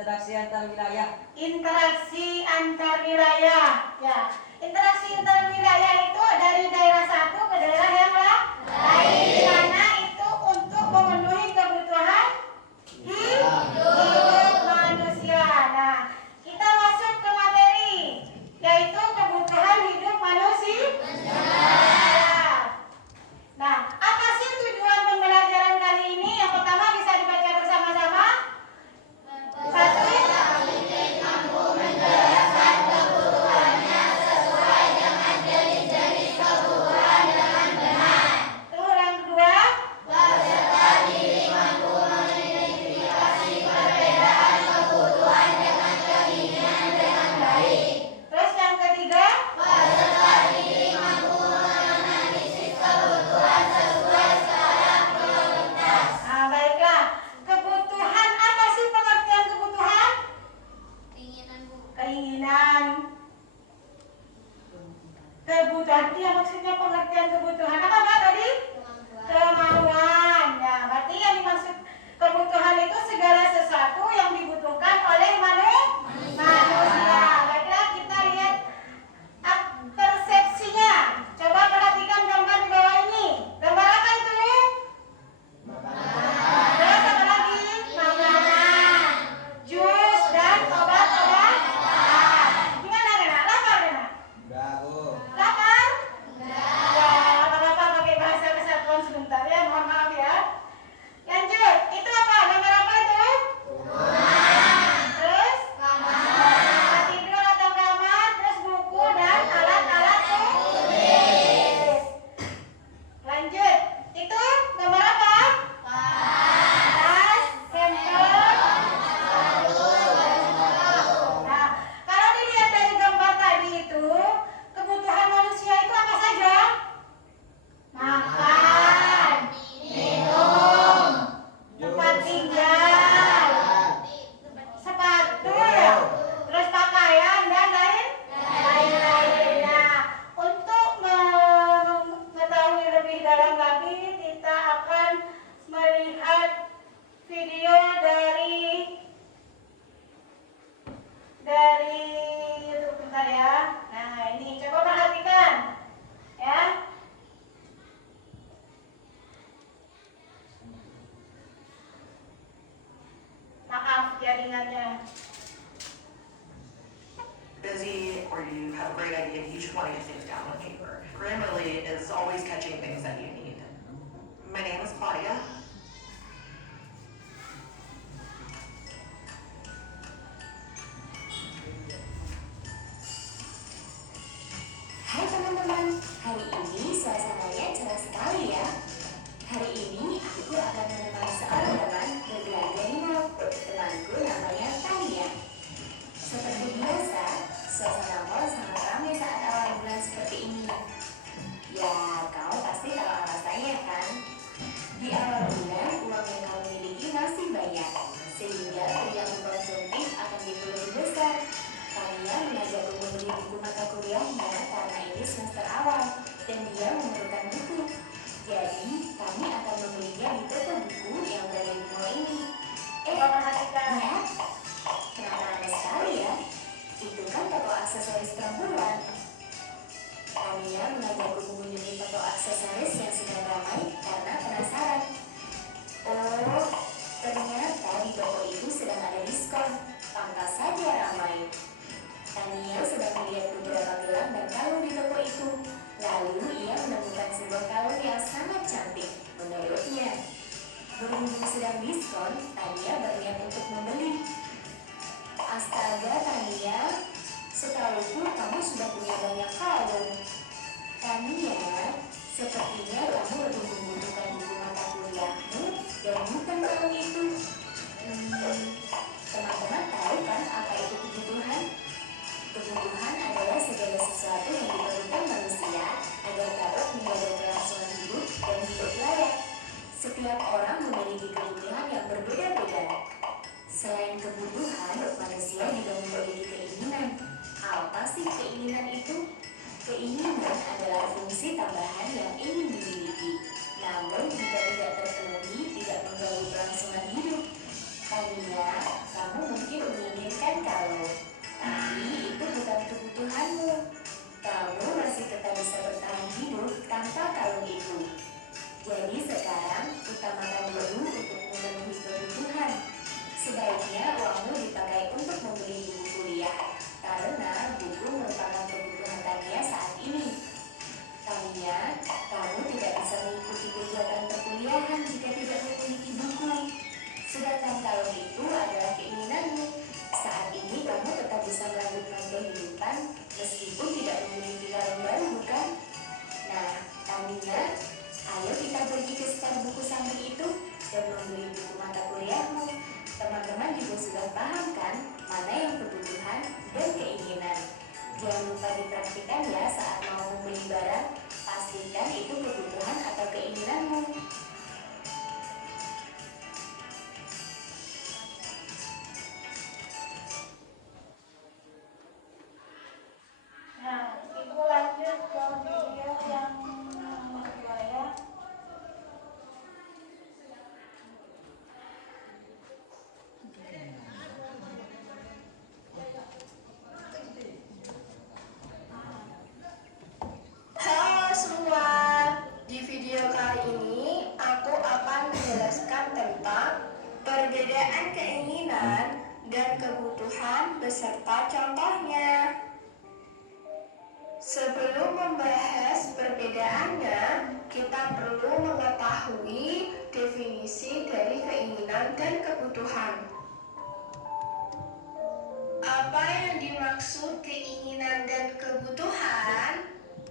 Interaksi antar wilayah. Interaksi antar wilayah. Ya, interaksi antar wilayah itu dari daerah satu ke daerah yang lain. Di mana itu untuk memenuhi kebutuhan hidup manusia. Nah, kita masuk ke materi, yaitu kebutuhan hidup manusia. Nah, apa sih tujuan pembelajaran kali ini? Yang pertama bisa dibaca bersama-sama. Satu. Tuh, yang kedua. Terus yang ketiga. Nah, baiklah. Kebutuhan, apa sih pengertian kebutuhan? Keinginan, Bu. Keinginan. Kebutuhan, iya maksudnya pengertian kebutuhan. Apa Mbak tadi? Kemauan. Ya, berarti yang dimaksud kebutuhan itu segala sesuatu yang dibutuhkan oleh manusia. Baiklah, kita lihat persepsinya. Coba perhatikan gambar di bawah ini. Gambar apa itu? Terus apa lagi? Makanan, jus, dan obat-obatan. Gimana Kena? Lapar Kena? Lapar? Ya, apa-apa pakai bahasa kesatuan sebentar ya, mohon maaf ya. Lanjut, itu apa? Gambar apa itu? Terus? Tempat tidur atau kamar, terus buku dan alat-alat tulis. Lanjut, itu gambar apa? Tas, handphone. Nah, kalau dilihat dari gambar tadi itu, kebutuhan manusia itu apa saja? Makan, minum, tempat tinggal, sepatu ya, terus pakaian dan lain-lain. Nah, untuk mengetahui lebih dalam lagi, kita akan melihat video dari YouTube bentar ya. Nah, ini coba perhatikan ya. Maaf jaringannya. Busy or you have a great idea, you just want to get things down on paper. Grammarly is always catching things that you need. My name is Claudia. Hai teman-teman, hari ini suasananya cerah sekali ya. Hari ini aku akan menemani seorang teman berbelanja di mall. Temanku namanya Tania. Seperti biasa, suasana mall sangat ramai saat awal bulan seperti ini. Ya, kau pasti tahu alasannya kan? Di awal bulan, uang yang kau miliki masih banyak, sehingga pilihan konsumtif akan jadi lebih besar. Tania mengajakku membeli buku mata kuliahnya karena ini semester awal dan dia memerlukan buku. Jadi, kami akan membelinya di toko buku yang berada di mall ini. Lihat, kenapa ramai sekali ya? Itu kan toko aksesoris perempuan. Tania mengajakku mengunjungi toko aksesoris yang sedang ramai karena penasaran. Oh, ternyata di toko itu sedang ada diskon. Pantas saja ramai. Tania sedang melihat beberapa gelang dan kalung di toko itu. Lalu ia menemukan sebuah kalung yang sangat cantik menurutnya. Berhubung sedang diskon, Tania berniat untuk membeli. Astaga Tania, setahuku kamu sudah punya banyak kalung. Tania, sepertinya kamu lebih membutuhkan buku mata kuliahmu dan bukan kalung itu. Teman-teman tahu kan apa itu kebutuhan? Kebutuhan adalah segala sesuatu yang diperlukan manusia agar dapat menjaga kelangsungan hidup dan hidup layak. Setiap orang memiliki kebutuhan yang berbeda-beda. Selain kebutuhan, manusia juga memiliki keinginan. Apa sih keinginan itu? Keinginan adalah fungsi tambahan yang ingin dimiliki. Namun jika tidak terpenuhi, tidak mengganggu kelangsungan hidup. Tania, kamu mungkin Teman-teman juga sudah paham kan mana yang kebutuhan dan keinginan. Jangan lupa dipraktikkan ya saat mau membeli barang. Pastikan itu kebutuhan atau keinginanmu. Nah, Ibu lanjut ke video yang kedua ya. Halo semua, di video kali ini aku akan menjelaskan tentang perbedaan keinginan dan kebutuhan beserta contohnya. Sebelum membahas perbedaannya, kita perlu mengetahui definisi dari keinginan dan kebutuhan. Apa yang dimaksud keinginan dan kebutuhan?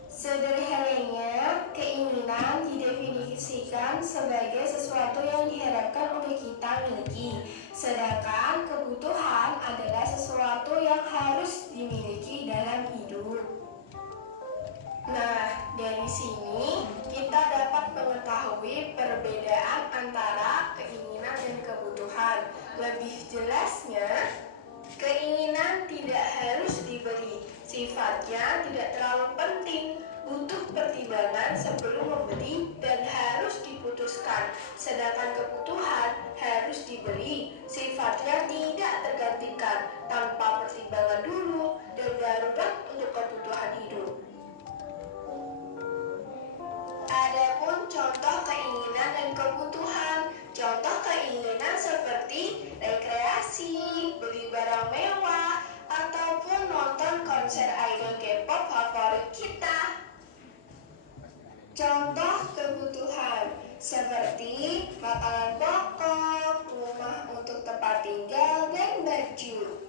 Sederhananya, keinginan didefinisikan sebagai sesuatu yang diharapkan oleh kita miliki, sedangkan kebutuhan adalah sesuatu yang harus dimiliki dalam hidup. Nah, dari sini kita dapat mengetahui perbedaan antara keinginan dan kebutuhan. Lebih jelasnya, keinginan tidak harus dibeli, sifatnya tidak terlalu penting, butuh pertimbangan sebelum membeli dan harus diputuskan. Sedangkan kebutuhan harus dibeli, sifatnya tidak tergantikan, tanpa pertimbangan dulu dan darurat untuk kebutuhan hidup. Adapun contoh keinginan dan kebutuhan. Contoh keinginan seperti rekreasi, beli barang mewah, ataupun nonton konser idol K-pop favorit kita. Contoh kebutuhan seperti makanan pokok, rumah untuk tempat tinggal, dan baju.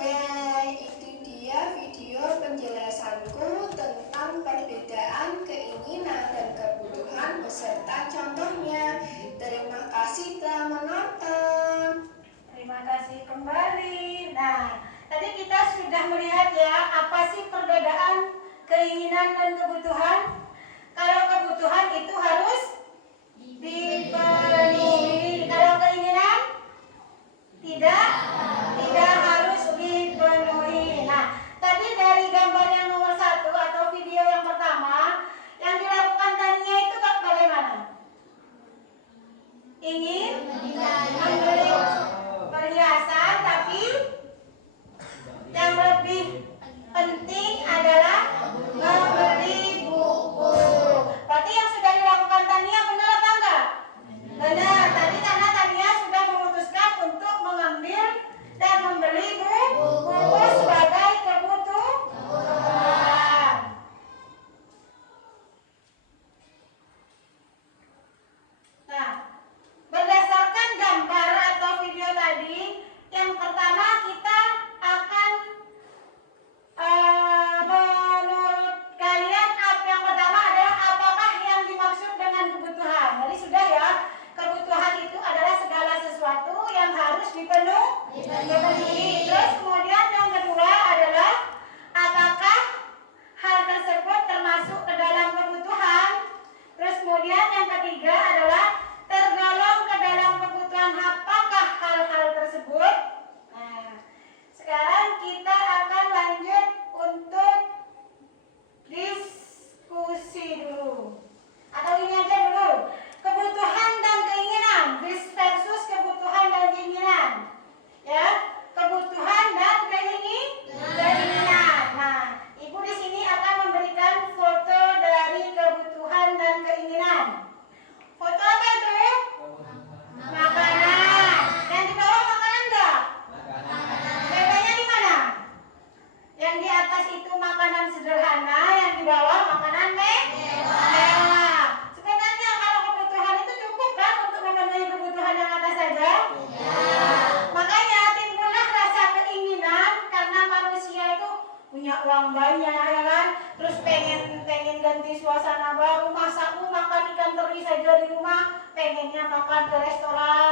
Nah, itu dia video penjelasanku tentang perbedaan keinginan dan kebutuhan beserta contohnya. Terima kasih telah menonton. Terima kasih kembali. Nah, tadi kita sudah melihat ya, apa sih perbedaan keinginan dan kebutuhan. Kalau kebutuhan itu harus dipenuhi. Kalau keinginan tidak harus dipenuhi. Nah, tadi dari gambar yang nomor 1 atau video yang pertama, yang dilakukan tadinya itu bagaimana? Ingin membeli perhiasan, tapi yang lebih penting adalah membeli buku. Berarti yang sudah dilakukan Tania benar apa enggak? Benar. Tadi karena Tania sudah memutuskan untuk mengambil dan membeli buku sebagai kebutuhan. Nah, berdasarkan gambar atau video tadi, yang pertama kita akan menurut kalian yang pertama adalah apakah yang dimaksud dengan kebutuhan. Jadi sudah ya, kebutuhan itu adalah segala sesuatu yang harus dipenuhi. Terus kemudian yang kedua adalah apakah hal tersebut termasuk ke dalam kebutuhan. Terus kemudian yang ketiga adalah tergolong ke dalam kebutuhan apakah hal-hal tersebut. Nah, sekarang kita akan lanjut untuk diskusi dulu. Atau ini aja dulu. Kebutuhan dan keinginan versus kebutuhan dan keinginan. Ya, kebutuhan dan keinginan. Nah, Ibu di sini akan memberikan foto dari kebutuhan dan keinginan. Foto apa itu? Makanan. Yang di bawah makanan enggak? Bedanya di mana? Yang di atas itu makanan sederhana, yang di bawah makanan mewah. Sebenarnya kalau kebutuhan itu cukup kan untuk memenuhi kebutuhan yang atas saja? Makanya timbullah rasa keinginan karena manusia itu punya uang banyak ya kan, terus pengen ganti suasana baru, masamu makan ikan teri saja di rumah, pengennya makan ke restoran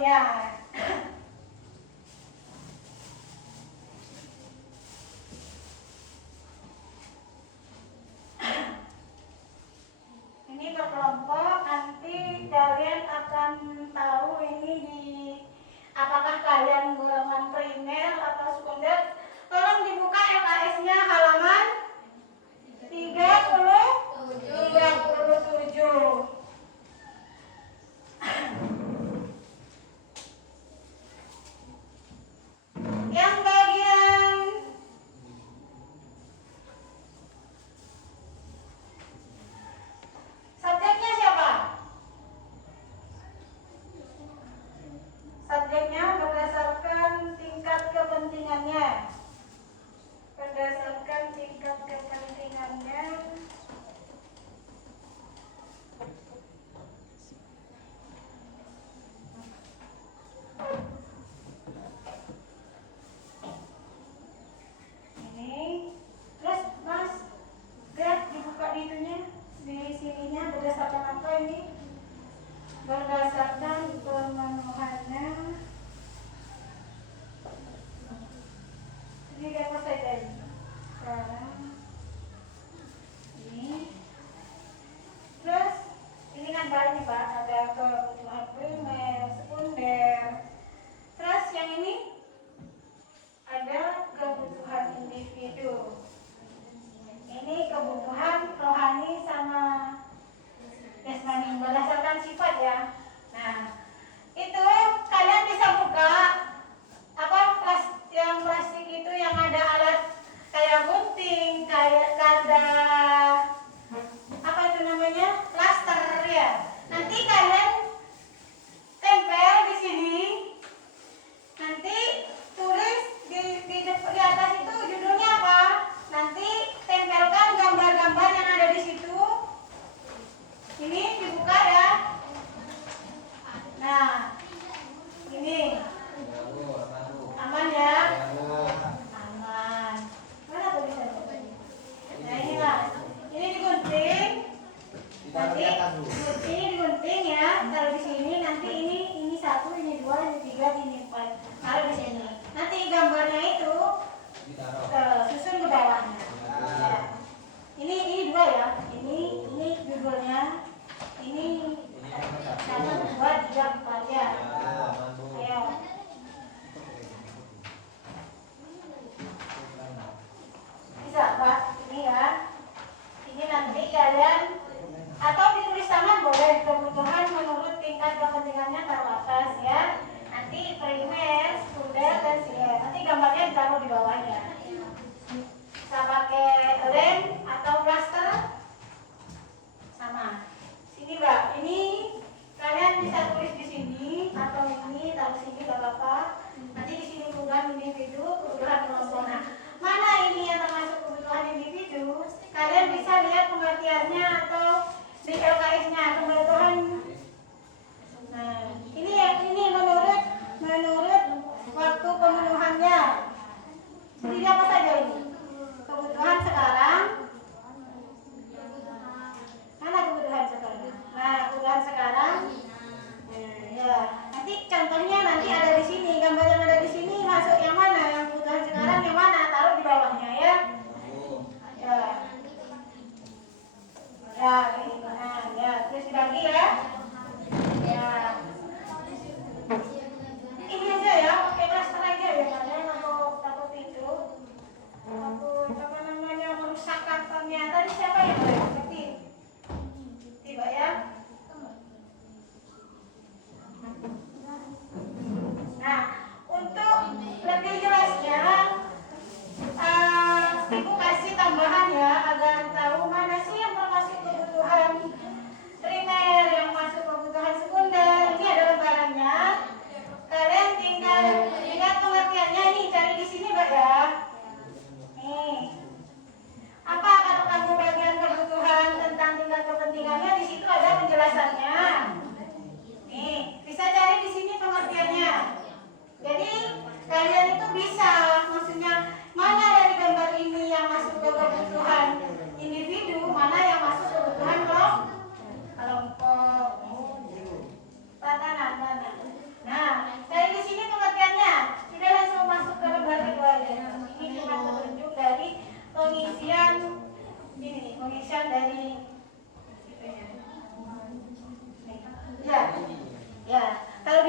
teorinya. Ini berkelompok, nanti kalian akan tahu ini di apakah kalian golongan primer atau sekunder. Tolong dibuka LKS-nya halaman 37. Yang bagian subjeknya siapa? Subjeknya berdasarkan tingkat kepentingannya. Berdasarkan tingkat kepentingannya.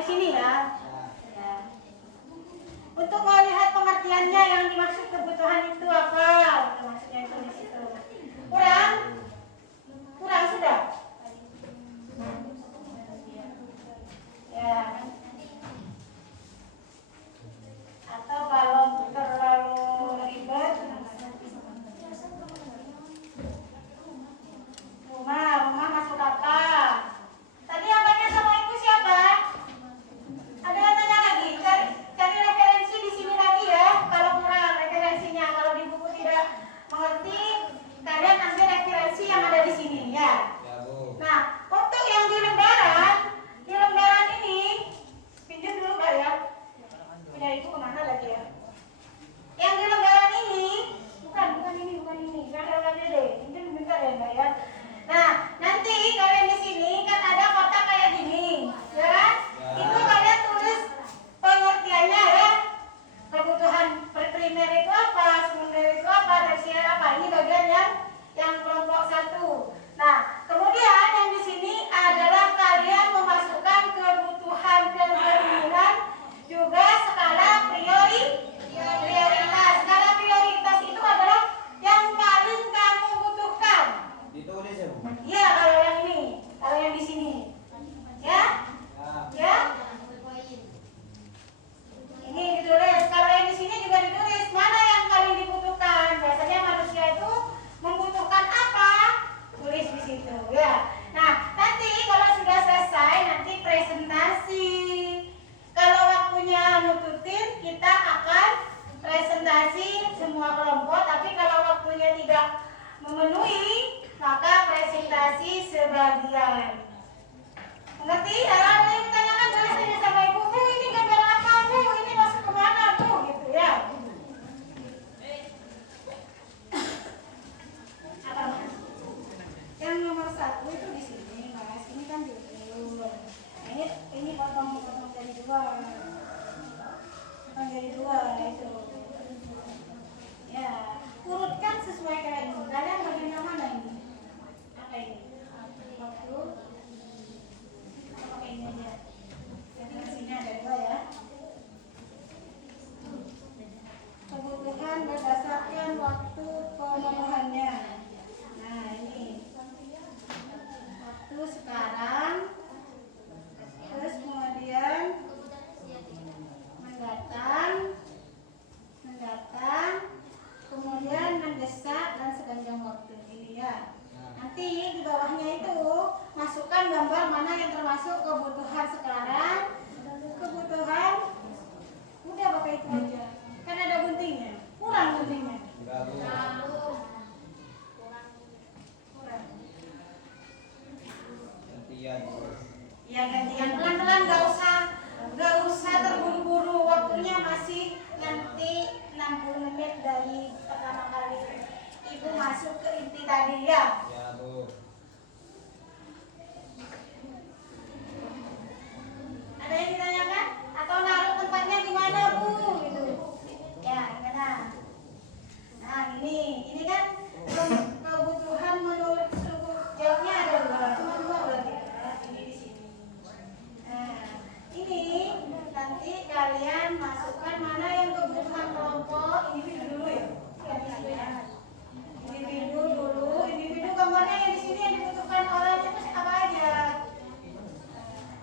di sini ya. Ya. Untuk melihat pengertiannya yang dimaksud kebutuhan itu apa? Maksudnya itu di situ. Kurang? Kurang sudah? Ya. Atau kalau terlalu ribet, rumah masuk apa? Tadi yang tanya sama ibu siapa? Ada yang tanya lagi? Cari referensi di sini lagi ya. Kalau kurang referensinya, kalau di buku tidak mengerti, kalian ambil referensi yang ada di sini ya. Nah, untuk yang di lembaran ini, pinjam dulu Mbak ya. Punya ibu kemana lagi ya? Yang di lembaran ini, bukan ini. Jangan deh, pinjam bentar ya Mbak ya. Nah, nanti kalian di sini kan ada kotak kayak gini, ya kan? Itu kalian tulis pengertiannya ya. Kebutuhan primer itu apa, sekunder itu apa, tersier apa. Ini bagian yang kelompok 1. Nah, kemudian yang di sini adalah kalian memasukkan kebutuhan dan keinginan juga skala prioritas. Skala prioritas itu adalah yang paling kamu butuhkan. Ditulis ya, Bu? Iya, kalau yang ini, kalau yang di sini. Ya? Ya? Ini ditulis. Kalau yang di sini juga ditulis. Mana yang paling dibutuhkan? Biasanya manusia itu membutuhkan apa? Tulis di situ, ya. Nah, nanti kalau sudah selesai, nanti presentasi. Kalau waktunya nututin, kita akan presentasi semua kelompok. Tapi kalau waktunya tidak memenuhi, maka presentasi sebagian. Mengerti? Kalau ada yang ditanyakan, boleh tanya sama ibu, Bu, ini gambar apa, Bu? Ini masuk kemana, Bu? Gitu ya. Apa, Mas? Yang nomor 1 itu di sini, Mas. Ini kan dulu. Nah, ini potong jadi 2. Potong jadi 2, itu. Ya, urutkan sesuai kayak ini. Kalian bagian yang mana ini? Apa ini? Waktu. Pakai ini aja. Jadi di sini ada 2 ya. Kebutuhan berdasarkan waktu pemenuhannya. Nah, ini waktu sekarang, terus kemudian mendatang, kemudian mendesak dan sepanjang waktu ini ya. Nanti di bawahnya itu masukkan gambar mana yang termasuk kebutuhan sekarang, kebutuhan udah pakai itu aja. Kan ada guntingnya, kurang guntingnya. Kurang. Gantian. Ya gantian pelan-pelan, nggak usah terburu-buru. Waktunya masih nanti 60 menit dari pertama kali ibu masuk ke inti tadi ya. Ya, Bu. Ada yang ditanyakan? Atau naruh tempatnya di mana, Bu? Gitu. Ya, gimana? Nah, ini kan kebutuhan menurut suku jawabnya ada 2, cuma 2 berarti. Ini di sini. Nah, ini nanti kalian masukkan mana yang kebutuhan kelompok individu dulu ya. Ya, di sini ya. Individu gambarnya yang di sini yang dibutuhkan orang itu apa aja.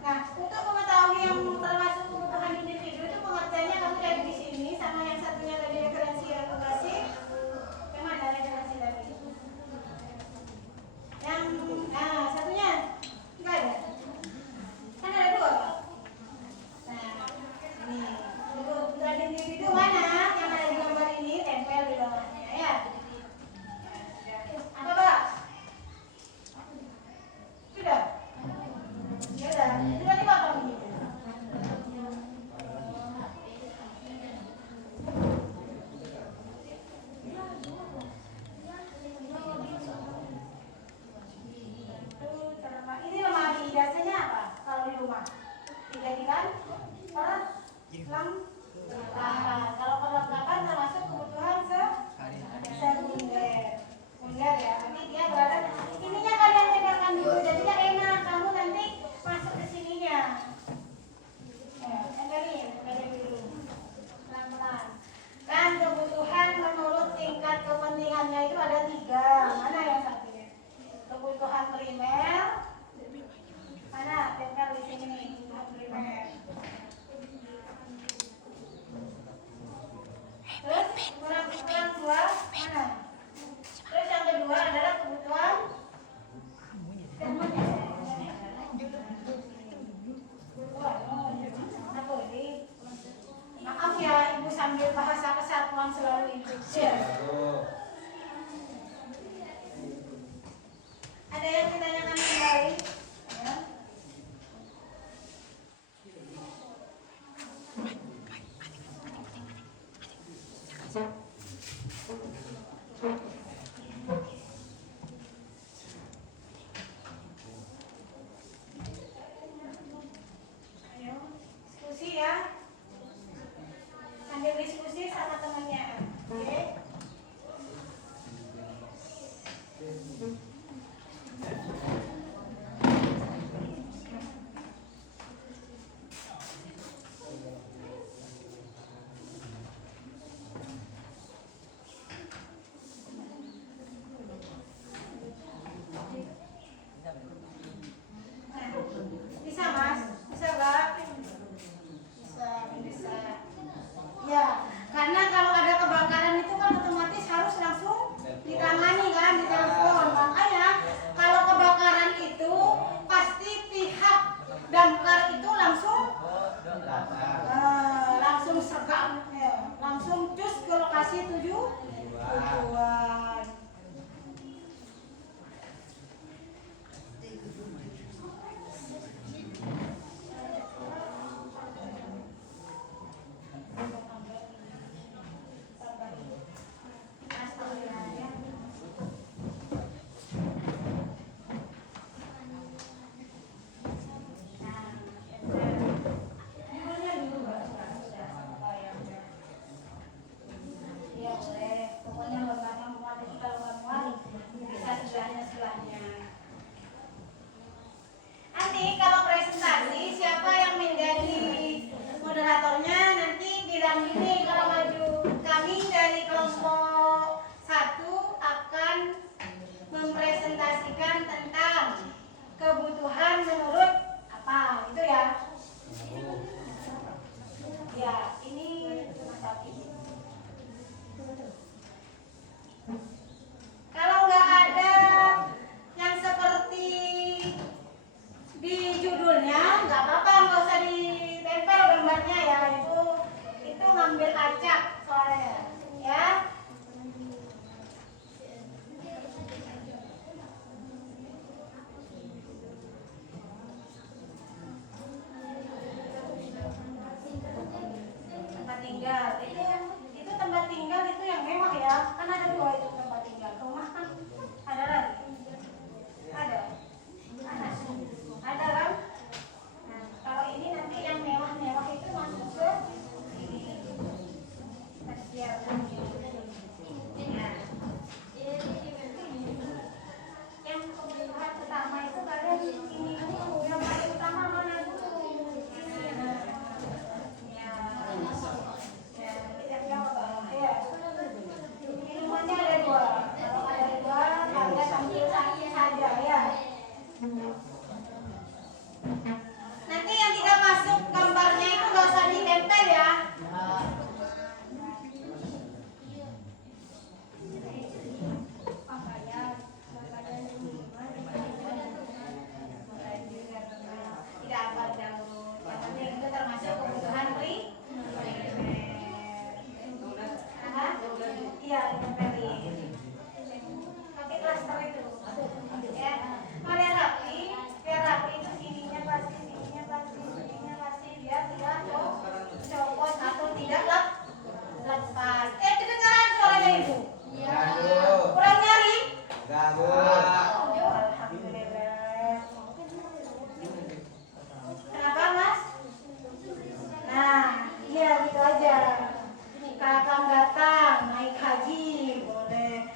Nah, untuk mengetahui yang termasuk kebutuhan individu itu pengertiannya kamu cari di sini, sama yang satunya tadi referensi yang aku kasih. Yang mana referensi tadi? Yang satunya enggak ada. Kan ada 2, Pak. Nah, ini kebutuhan individu mana yang ada di gambar ini, tempel di bawahnya ya. Apa, Pak? Sudah? Ya udah, itu tadi potong ini. Ini lemari biasanya apa kalau di rumah? Dijadikan kalau perlengkapan termasuk kebutuhan sekunder. Sekunder ya, tapi dia berada ininya kalian tegakkan dulu, jadi enak kamu nanti masuk ke sininya. Memang selalu ikut. Ya. Ada yang ditanyakan kembali? Ya. Ayo, diskusi ya. Sambil diskusi sama temannya. Oke? Bisa mas? Bisa gak? Bisa. Ya, karena kalau ada kebakaran itu kan otomatis harus langsung ditangani kan, ditelepon. Makanya kalau kebakaran itu pasti pihak damkar itu langsung sergap, ya, langsung cus ke lokasi tujuan. Ya boleh, pokoknya lembahnya muat, kalau nggak muat bisa sebelahnya. Nanti kalau presentasi siapa yang menjadi moderatornya nanti bilang ini kalau maju. Kami dari kelompok 1 akan mempresentasikan tentang kebutuhan menurut apa itu ya. Ya, ini tapi kalau nggak ada yang seperti di judulnya, nggak apa-apa, nggak usah ditempel gambarnya ya. Itu ngambil acak soalnya, ya. Tempat tinggal itu tempat tinggal itu yang mewah ya, kan ada 2 itu tempat tinggal. Rumah kan ada lagi, ada kan. Nah, kalau ini nanti yang mewah itu masuk ke ini tersier. Nah, yang kebutuhan utama itu kalian ini dulu, yang paling utama mana dulu? Minumannya ada 2. Kalau ada 2, kalian ambil saja ya. Nanti yang tidak masuk gambarnya itu nggak usah ditempel ya. Tidak apa jauh. Yang penting itu termasuk kebutuhan primer. Iya, ditempelin. Pakai klaster itu. Ya. Biar rapi itu sininya pasti biar tidak copot atau tidak lepas. Kedengaran suaranya ibu? Iya. Kurang nyaring? Enggak, Bu. Alhamdulillah. Kenapa, Mas? Nah, iya gitu aja. Kakak datang naik haji boleh.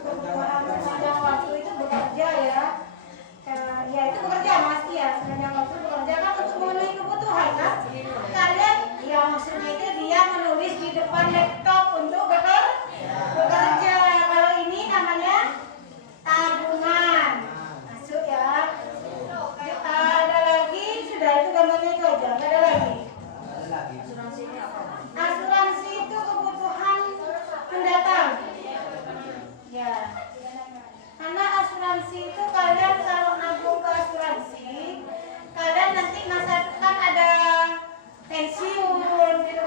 Kebutuhan sepanjang waktu itu bekerja ya. Ya itu bekerja mas ya, sepanjang waktu bekerja kan untuk memenuhi kebutuhan kan. Kalian ya maksudnya itu dia menulis di depan laptop untuk bekerja. Kalau ini namanya tabungan. Masuk ya. Ada lagi sudah itu gambarnya itu aja, nggak ada lagi. Asuransi itu kebutuhan mendatang. Ya. Karena asuransi itu kalian kalau nabung ke asuransi, kalian nanti masa depan ada pensiun gitu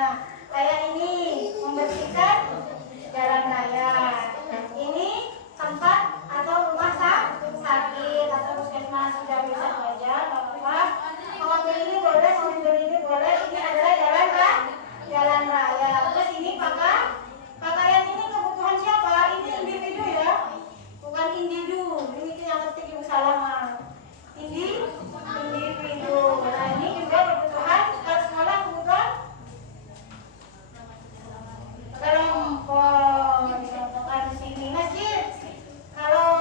Nah, kayak ini membersihkan jalan raya. Ini tempat atau rumah sakit atau puskesmas sudah bisa belajar, nggak apa-apa. Mau ambil ini boleh, mau ambil ini boleh. Ini adalah jalan raya. Terus ini pakaian ini kebutuhan siapa? Ini individu ya, bukan individu. Ini yang ketik Ibu Salama. Individu. Nah ini juga kebutuhan kalau sekolah kebutuhan kelompok di sini masjid. Kalau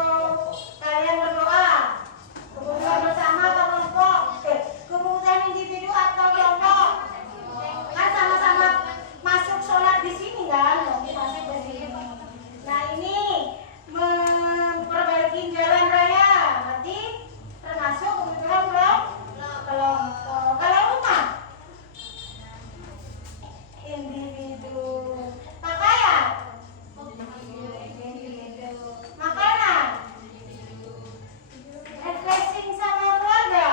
kalian berdoa kebutuhan bersama atau kelompok, kebutuhan individu atau kelompok, kan sama-sama masuk sholat di sini kan, masuk di sini. Nah ini memperbaiki jalan raya, berarti termasuk kebutuhan kelompok. Kalau rumah individu, pakaian individu, makanan, refreshing sama keluarga,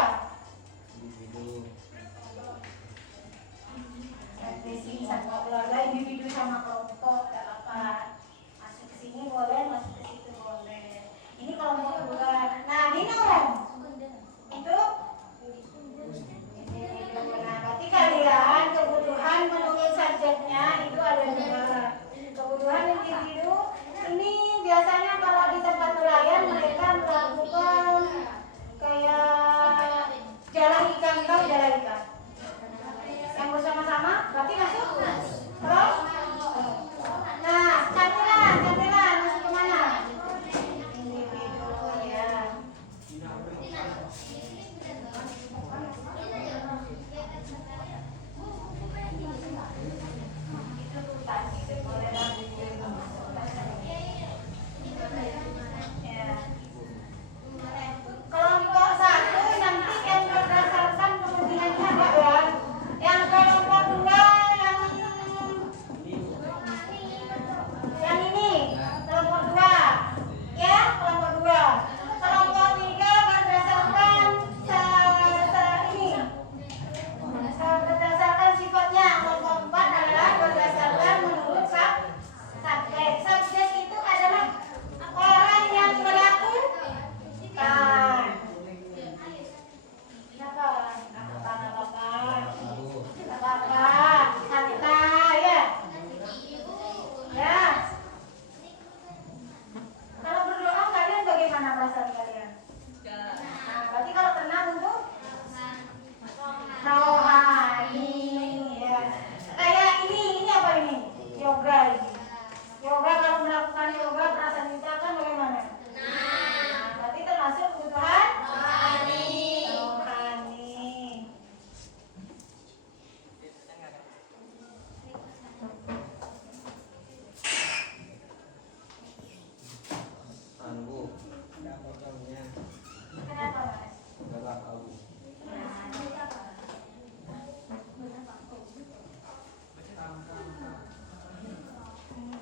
refreshing sama keluarga, individu sama kelompok, tidak apa. Masuk ke sini boleh, masuk ke situ boleh. Ini kelompok dua. Nah minum itu nah, berarti kalian kebutuhan menurut subjeknya itu ada dua. Kebutuhan individu ini biasanya kalau di tempat nelayan mereka melakukan kayak jala ikan, tahu jala ikan yang bersama-sama, berarti masuk terus. Nah camilan masuk kemana? Individu ya. Kelompok satu nanti yang berdasarkan kemudiannya Pak ya. Yang kelompok dua yang ini kelompok dua ya, kelompok dua. Kelompok tiga berdasarkan ini berdasarkan sifatnya. Kelompok empat adalah berdasarkan menurut subjek. Subjek itu adalah orang yang melakukan. Apa-apa, santai ya. Ya. Kalau berdoa kalian bagaimana perasaan kalian? Nah, berarti kalau tenang untuk rohani ya. Kayak ini apa ini? Yoga ini. Yoga, kalau melakukan yoga perasaan kita akan bagaimana? Nah, berarti termasuk kebutuhan rohani. Kenapa Mas?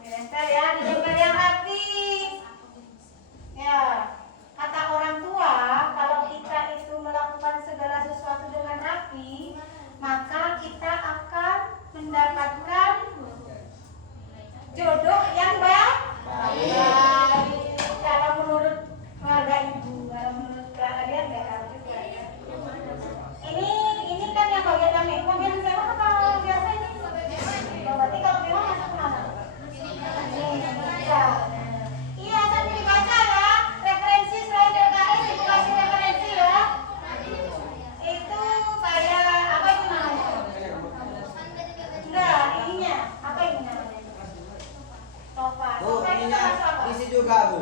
Nempel ya, nempel yang rapi. Ya, kata orang tua, kalau kita itu melakukan segala sesuatu dengan rapi, maka kita akan mendapatkan jodoh yang baik. Kalau menurut keluarga ibu, kalau menurut kalian nggak tahu juga ya. Ini kan yang bagian kami, mobil mewah apa biasa ini? Berarti kalau mewah masuk kemana? Iya, tapi dibaca ya. Referensi selain LKS ibu kasih referensi ya. Itu kayak apa itu namanya? Enggak, ininya apa ini namanya? Sofa. Sofa itu termasuk apa? Isi juga Bu.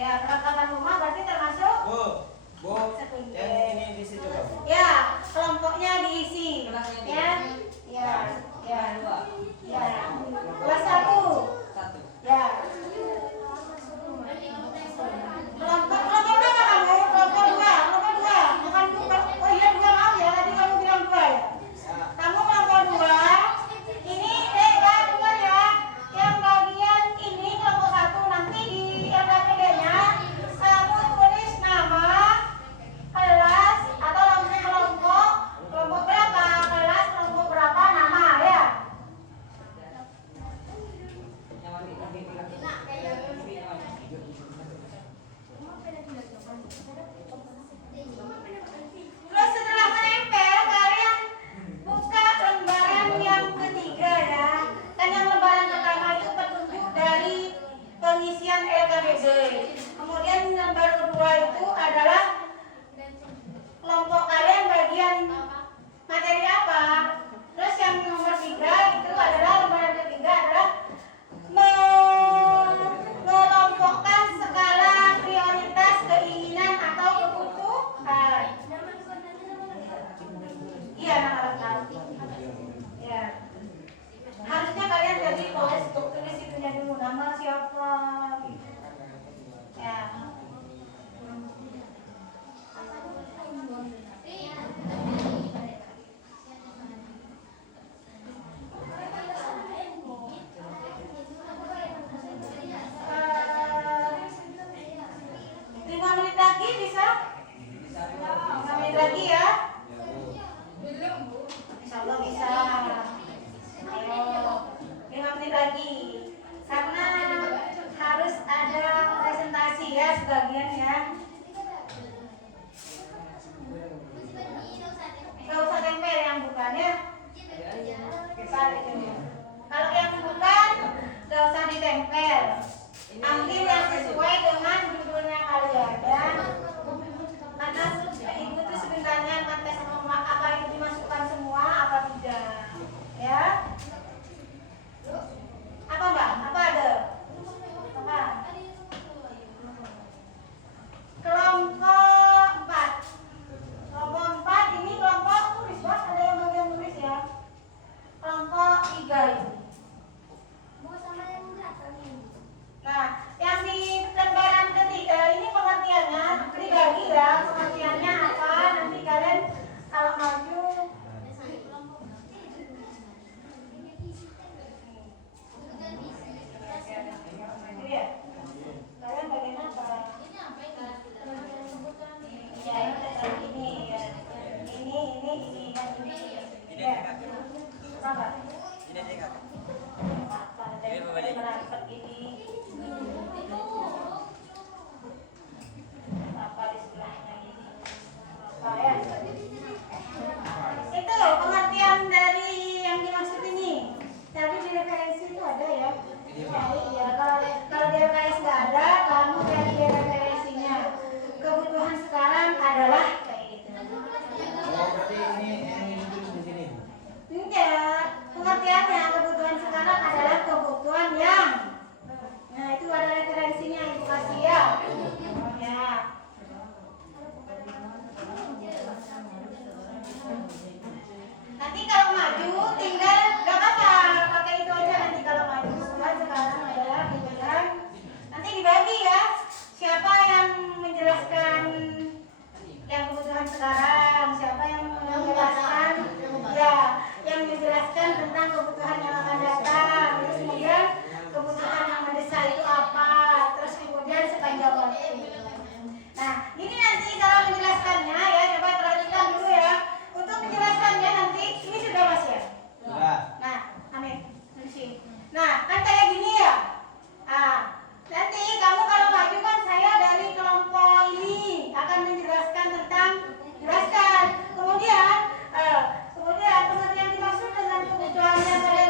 Ya, perlengkapan rumah berarti termasuk Bu, yang ini diisi juga Bu. ya, kelompoknya diisi. Ya, bisa. Ayo, 5 menit lagi. Karena harus ada presentasi ya sebagian ya. Gak usah tempel yang bukannya. Kita kalau yang bukan gak usah ditempel. Ambil yang sesuai dengan judulnya kalian ya. Karena ibu tuh sebenarnya ngetes semua apa itu dimasukkan semua apa tidak ya. Apa mbak? Apa ada? Apa? Kelompok 4. Kelompok 4 ini kelompok tulis mbak, ada yang bagian tulis ya. Kelompok 3 itu. Nah, yang di lembaran ketiga ini pengertiannya dibagi ya, pengertiannya apa? Nanti kalian kalau maju ya. Kalian bagian apa? Ya, ini ya. Ini ya. Apa? Apa ini? Apa di sebelahnya ini? Apa ya? Itu pengertian dari yang dimaksud ini. Tadi di referensi itu ada ya. Ya, kalau di RKS nggak ada, kamu cari di referensinya. Kebutuhan sekarang adalah kayak gitu. Oh, berarti ini di sini. Enggak, pengertiannya kebutuhan sekarang adalah kebutuhan yang. Nah, itu ada referensinya, ibu kasih ya. Ya. Nanti kalau maju tinggal gak apa-apa, pakai itu aja nanti kalau maju. Kebutuhan sekarang adalah gitu kan. Nanti dibagi ya. Siapa yang menjelaskan yang kebutuhan sekarang, siapa yang menjelaskan ya, yang menjelaskan tentang kebutuhan yang akan datang. Terus kemudian kebutuhan yang mendesak itu apa, terus kemudian sepanjang waktu. Nah, ini nanti cara menjelaskannya ya, coba perhatikan dulu ya. Untuk menjelaskannya nanti ini sudah mas ya. Sudah. Nah, amin. Nah, kan kayak gini ya. Ah, nanti kamu kalau maju kan saya dari kelompok ini akan menjelaskan tentang jelaskan. Kemudian pengertian dimaksud dengan kebutuhan yang kalian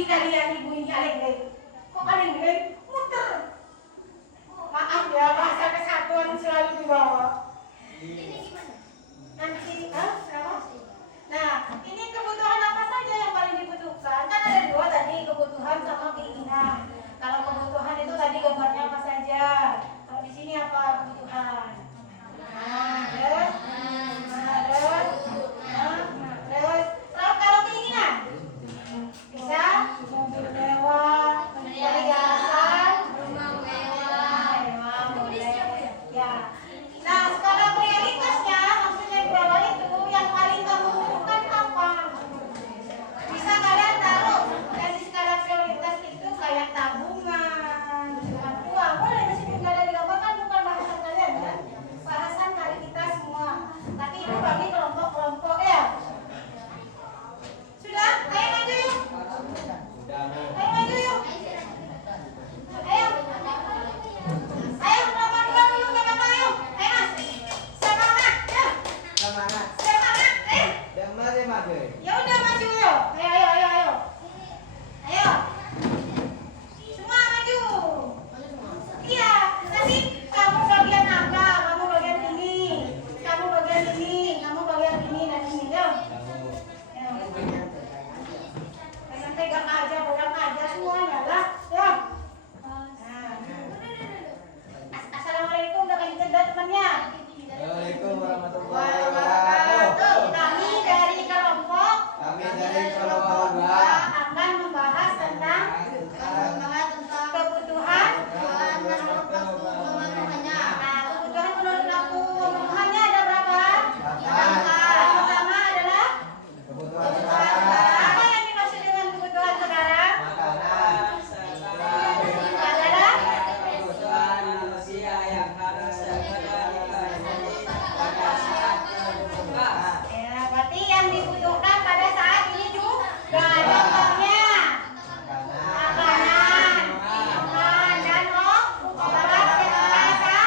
Pagi kalian ibu ini aleng-aleng. Kok aleng-aleng? Muter. Maaf ya, bahasa kesatuan selalu dibawa. Nanti, kenapa? Nah, ini kebutuhan apa saja yang paling dibutuhkan? Kan ada dua tadi, kebutuhan sama keinginan. Kalau kebutuhan itu tadi gambarnya apa saja? Kalau di sini apa kebutuhan? Terus, kalau keinginan bisa mobil mewah, perhiasan, rumah mewah, boleh. Ya. Nah, sekarang prioritasnya maksudnya di bawah itu yang paling kamu butuhkan apa? Bisa kalian taruh dari skala prioritas itu kayak tabungan, dengan uang, boleh meskipun nggak ada digambarkan bukan bahasan kalian ya, bahasan kali kita semua. Tapi itu bagi kelompok-kelompok ya. Sudah, ayo maju yuk. Ayo maju yuk. Ayo. Ayo, nomor 2 dulu Bapak ayo. Ayo Mas. Semangat ya. Semangat. Semangat. Yang mana maju? Ya udah maju yuk. Ayo. Ayo. Semua maju. Iya, nanti kamu bagian apa? Kamu bagian ini. Kamu bagian ini. Kamu bagian ini dan ini ya. Pegang aja semuanya lah. Ya. Assalamualaikum udah kasih cerdas temannya. Assalamualaikum warahmatullahi wabarakatuh. Kami dari kelompok dua akan membahas tentang kebutuhan. Nah, kebutuhan menurut aku pemenuhannya ada berapa? Yang pertama adalah kebutuhan sekarang, apa yang dimaksud dengan kebutuhan sekarang? makanan, Adalah kebutuhan manusia yang harus pada saat kebutuhan. ya, berarti yang dibutuhkan pada saat ini juga contohnya makanan, minuman, dan obat ketika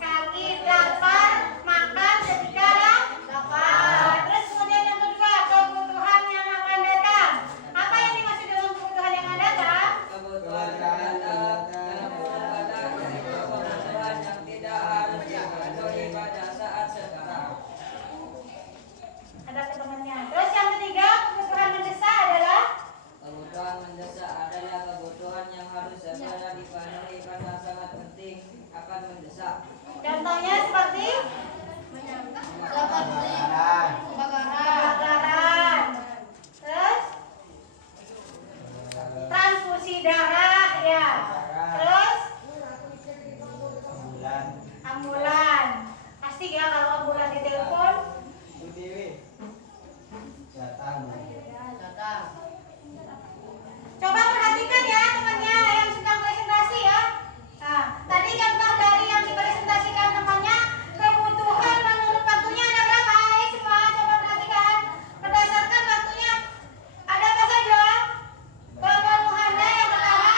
sakit, lapar, makan ketika lapar. Terus kemudian yang kedua, kebutuhan yang akan datang. Apa yang dimaksud dengan kebutuhan yang akan datang? Kebutuhan yang datang, kebutuhan yang tidak harus dipenuhi pada saat sekarang. Ada ke temannya. Terus yang ketiga, kebutuhan mendesak adalah Kebutuhan mendesak adalah kebutuhan yang harus segera dipenuhi karena sangat penting akan mendesak. contohnya seperti Makanan, kebakaran. Terus transfusi darah ya. Terus ambulan. Pasti ya kalau ambulan ditelepon. datang. Coba perhatikan ya temannya yang sedang presentasi ya. Nah, tadi contoh dari yang dipresentasikan temannya, kebutuhan menurut waktunya ada berapa? Ayo semua coba perhatikan. Berdasarkan waktunya ada apa saja? Pemenuhannya yang pertama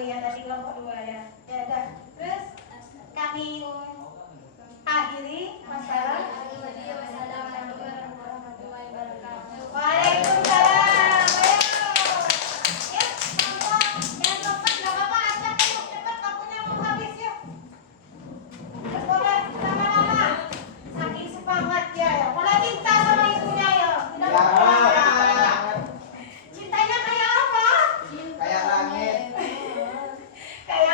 aku ya tadi kelompok 2 ya. Ya udah. Terus kami akhiri masalah. Waalaikumsalam. Ayo. Ya, kelompok yang keempat nggak apa-apa, ajak yuk cepat waktunya mau habis yuk. Ya boleh lama-lama. Saking semangat ya. Mulai cinta sama ibunya ya. Tidak apa-apa. Cintanya kayak apa? Kayak langit. Kayak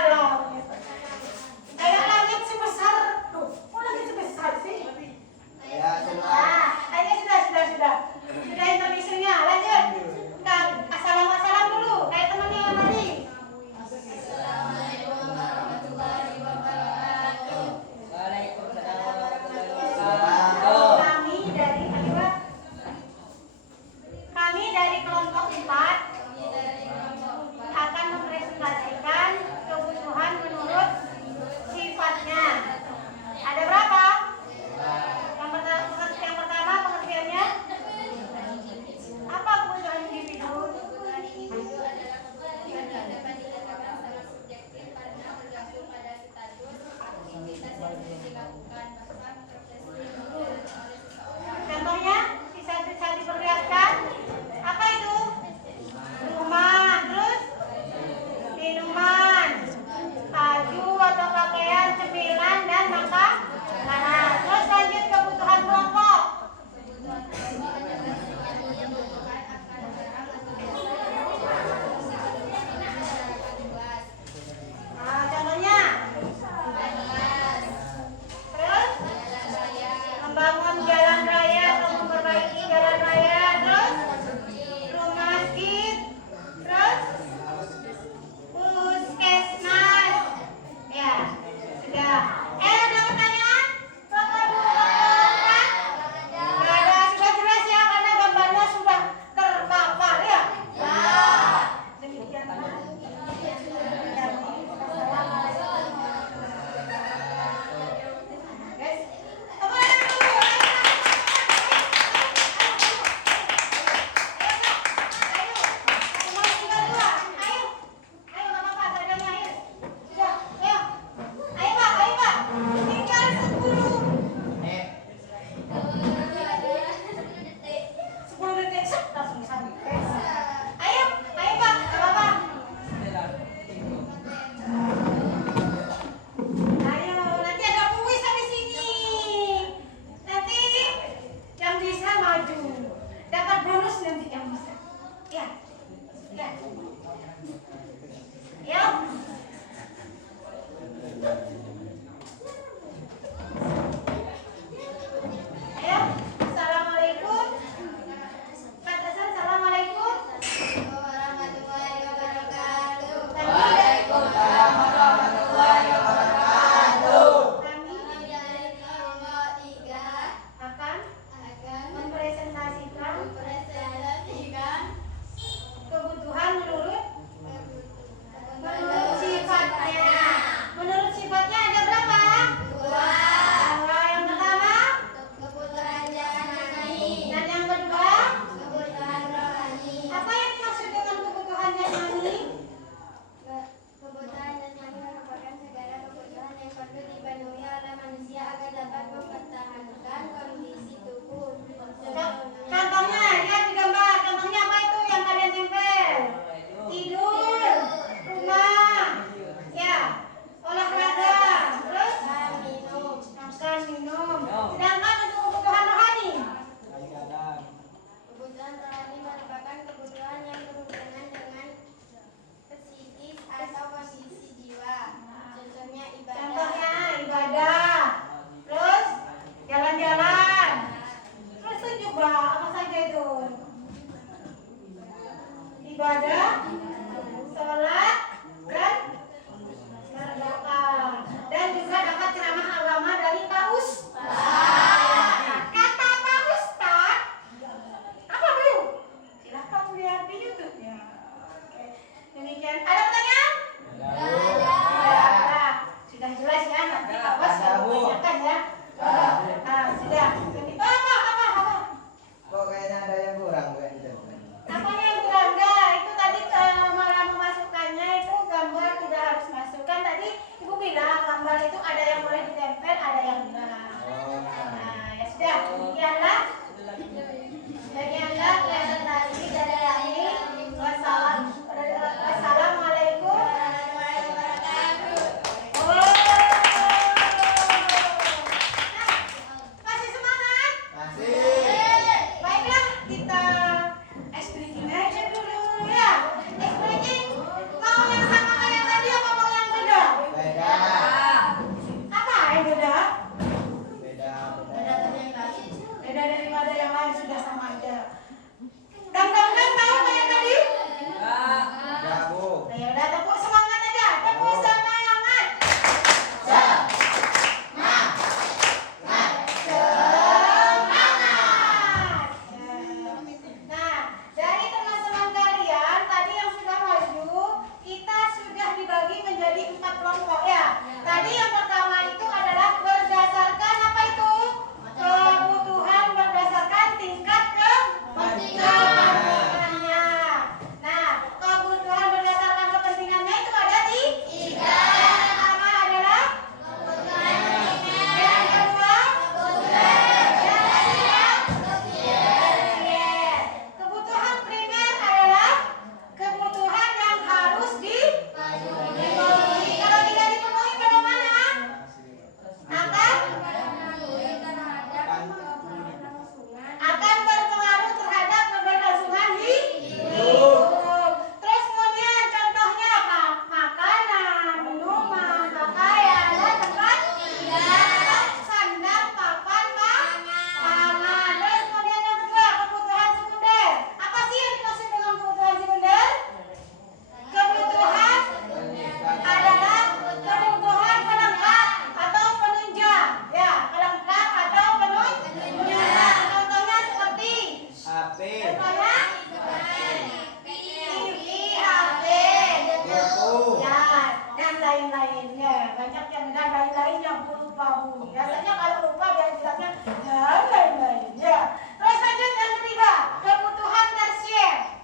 banyak yang dan lain-lain yang lupa Bu. Biasanya kalau lupa biar bilangnya dan lain-lain ya. Terus lanjut yang ketiga, kebutuhan tersier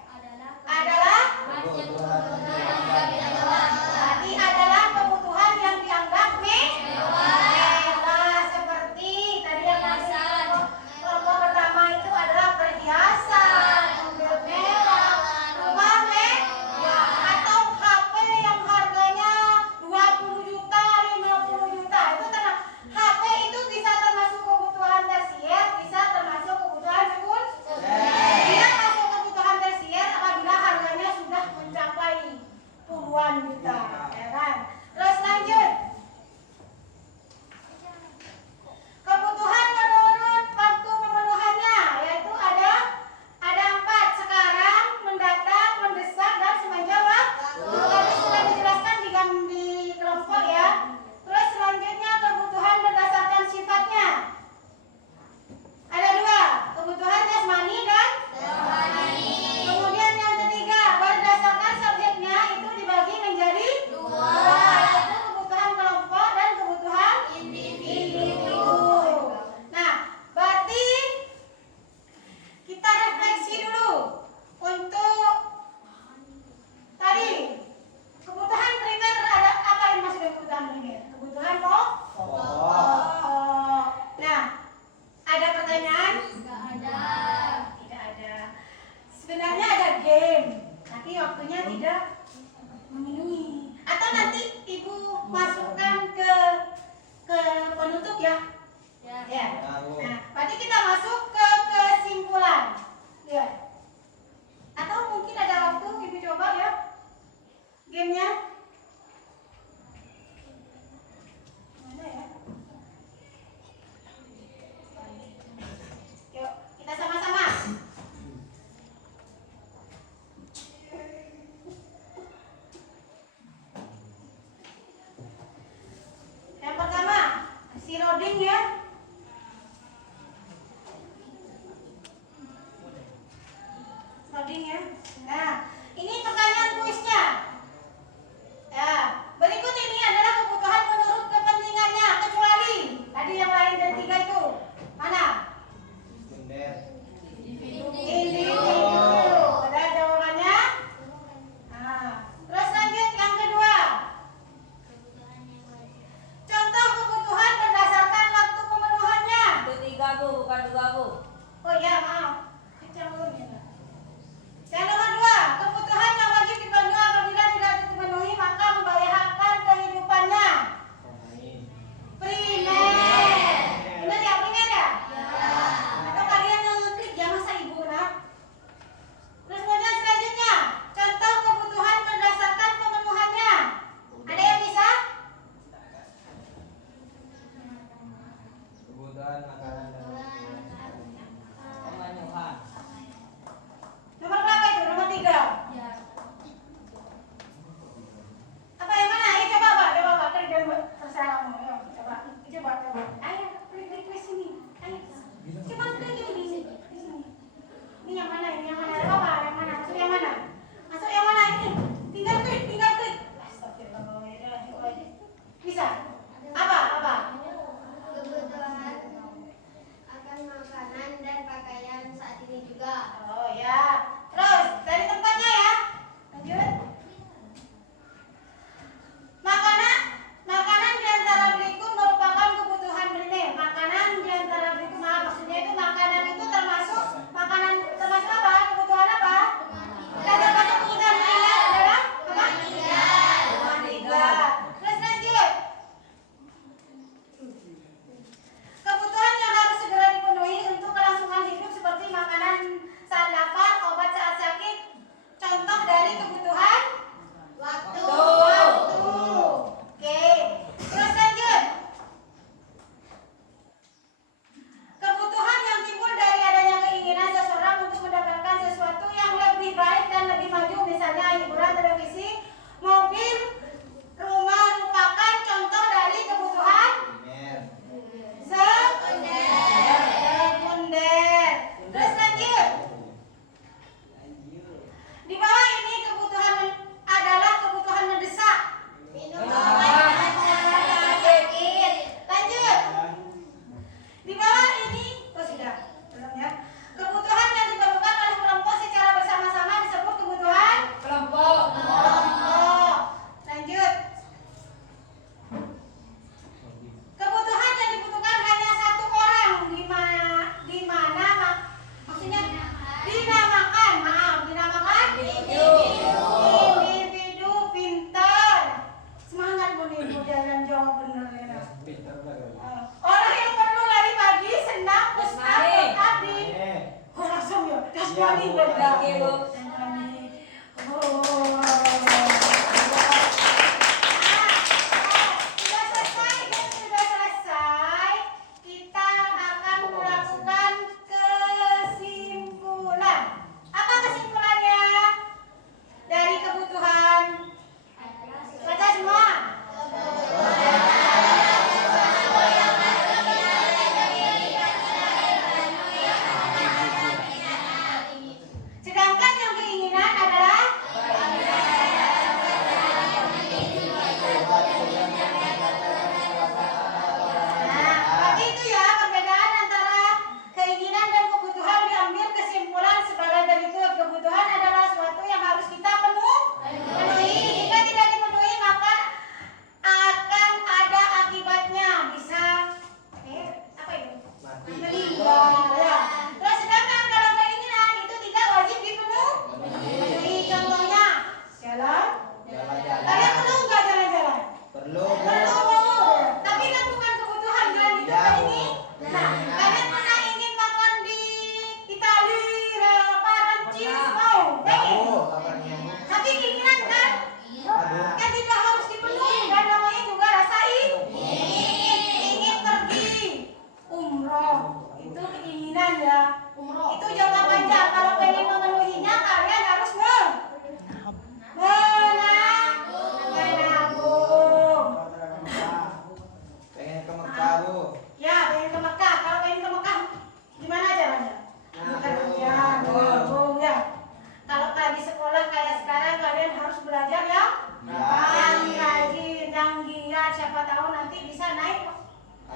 adalah berarti adalah kebutuhan yang dianggap mewah, seperti tadi yang kelompok pertama itu adalah perhiasan, mobil mewah, rumah mewah, atau HP yang harganya 20 juta, 50 juta. Itu HP itu bisa termasuk kebutuhan tersier, bisa termasuk kebutuhan sekunder. Dia masuk kebutuhan tersier apabila harganya sudah mencapai puluhan juta, ya kan? Terus lanjut. Kebutuhan menurut waktu pemenuhannya yaitu ada 4: sekarang, mendatang, mendesak, dan sepanjang waktu. Tadi sudah dijelaskan di kelompok ya. Terus selanjutnya kebutuhan berdasarkan sifatnya. Ada 2, kebutuhan jasmani dan rohani. Kemudian yang ketiga, berdasarkan subjeknya itu dibagi menjadi 2.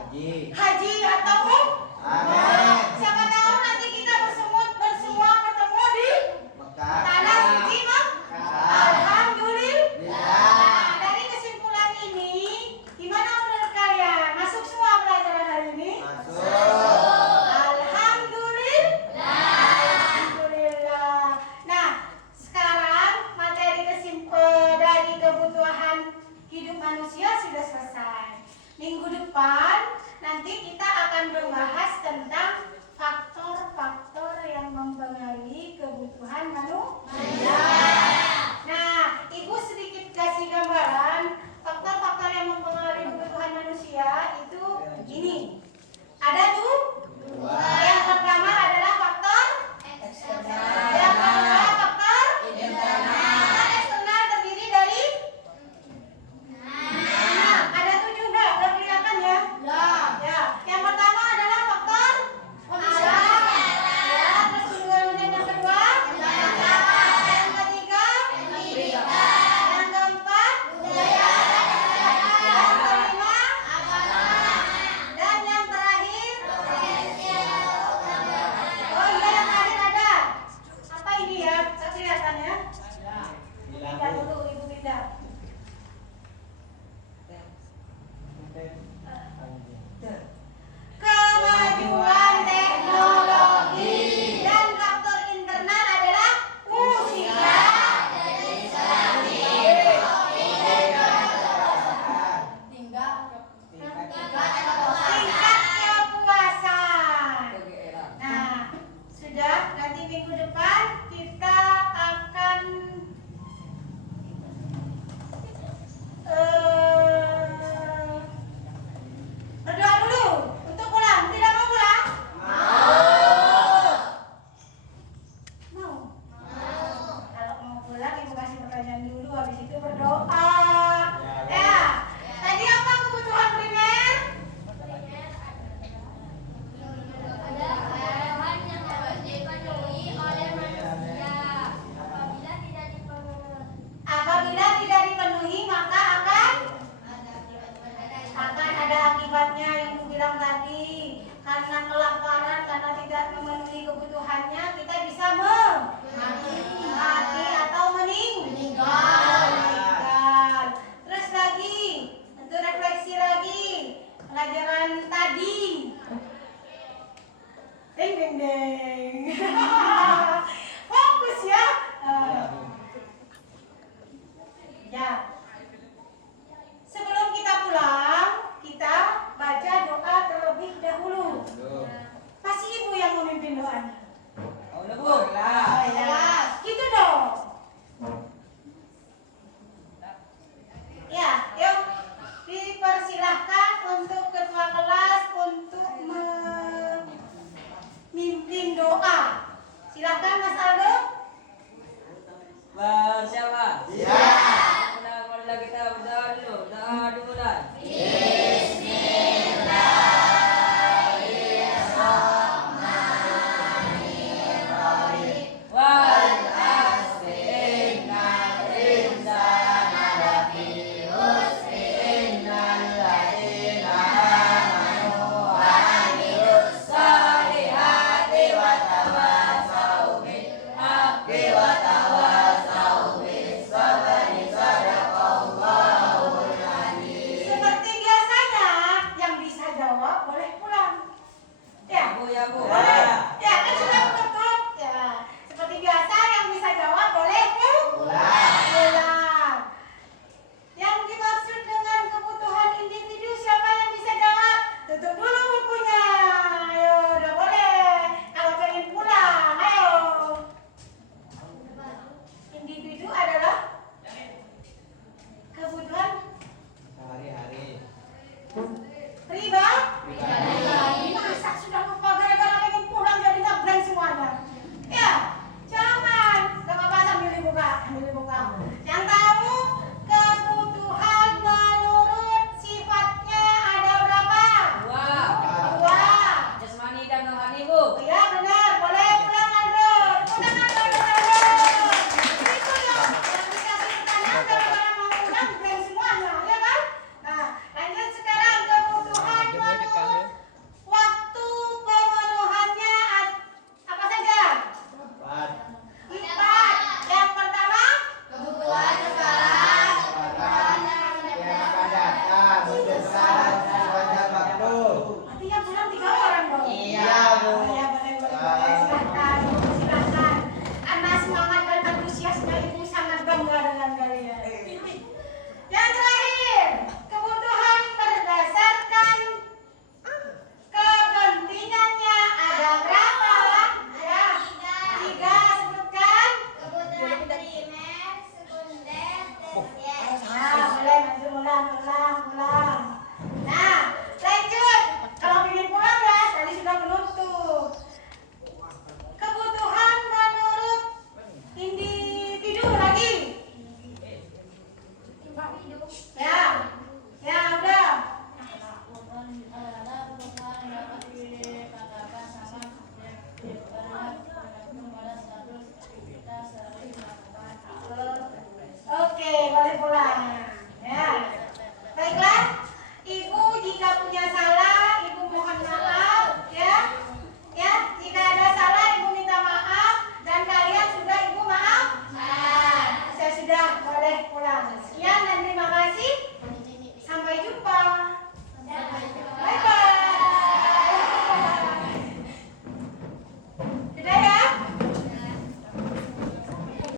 Haji. Haji atau Amin. siapa tahu nanti kita bersemua ketemu di Mekah. tanah suci Mekah. Alhamdulillah. Lillah. Nah, dari kesimpulan ini, gimana menurut kalian? Masuk semua pelajaran hari ini? Masuk. Alhamdulillah. Nah, sekarang materi dari kebutuhan hidup manusia sudah selesai. Minggu depan nanti kita akan membahas tentang faktor-faktor yang mempengaruhi kebutuhan manusia. Nah, Ibu sedikit kasih gambaran faktor-faktor yang mempengaruhi kebutuhan manusia itu gini. Ada tuh. Yang pertama adalah faktor eksternal. Yang kedua faktor internal. Faktor eksternal terdiri dari ada 7 enggak? Udah kelihatan ya? Ya. Yang pertama adalah faktor alam. Ya, terus kemudian yang kedua yang ketiga yang keempat yang kelima dan yang terakhir oh iya yang terakhir ada apa ini ya? Saya kelihatan ya? Pindah dulu Ibu pindah. Kemajuan teknologi dan faktor internal adalah usia, tingkat kepuasan. Nah, sudah nanti minggu depan kita akan berdoa dulu untuk pulang. Tidak mau pulang? Mau. Kalau mau pulang Ibu kasih pertanyaan dulu, habis itu berdoa. Ya. Tadi apa kebutuhan primer? Apabila tidak dipenuhi maka akan ada akibatnya yang Ibu bilang tadi. Karena kelaparan, karena tidak memenuhi kebutuhannya, kita bisa mati atau meninggal. Terus lagi, untuk refleksi lagi pelajaran tadi. Deng deng deng. Fokus ya. Ya. Sebelum kita pulang, kita baca doa terlebih dahulu. Pasti Ibu yang memimpin doanya. Oh ya, gitu dong. Ya, yuk dipersilahkan untuk ketua kelas untuk memimpin doa. Silakan Mas Aldo. Bersama. Iya. Mula-mula kita berdoa dulu. Doa dimulai. Wal asri innal insana lafi khusr illal ladzina amanu wa amilus solihati wa tawassaw bil haqqi wa tawassaw bis sabri. Sadaqallahul adzim. Seperti biasanya, yang bisa jawab boleh pulang. Ya. Ya, Bu. Boleh. Ya, kan sudah menutup. Ya. Seperti biasa yang bisa jawab boleh pulang. Yang dimaksud dengan kebutuhan individu siapa yang bisa jawab? Tutup dulu bukunya. Ayo, udah boleh. Kalau pengen pulang, ayo. Individu adalah kebutuhan Sehari-hari. pribadi. Masa sudah lupa gara-gara pengen pulang jadi ngeblank semuanya. Ya, jangan. Gak apa-apa sambil dibuka. Yang tahu kebutuhan menurut sifatnya ada berapa? Dua. Jasmani dan rohani, Bu. Ya benar, boleh pulang Aldo. Pulang Aldo. Itu yang dikasih pertanyaan gara-gara mau pulang ngeblank semuanya, ya kan? Nah, lanjut sekarang ke Ya.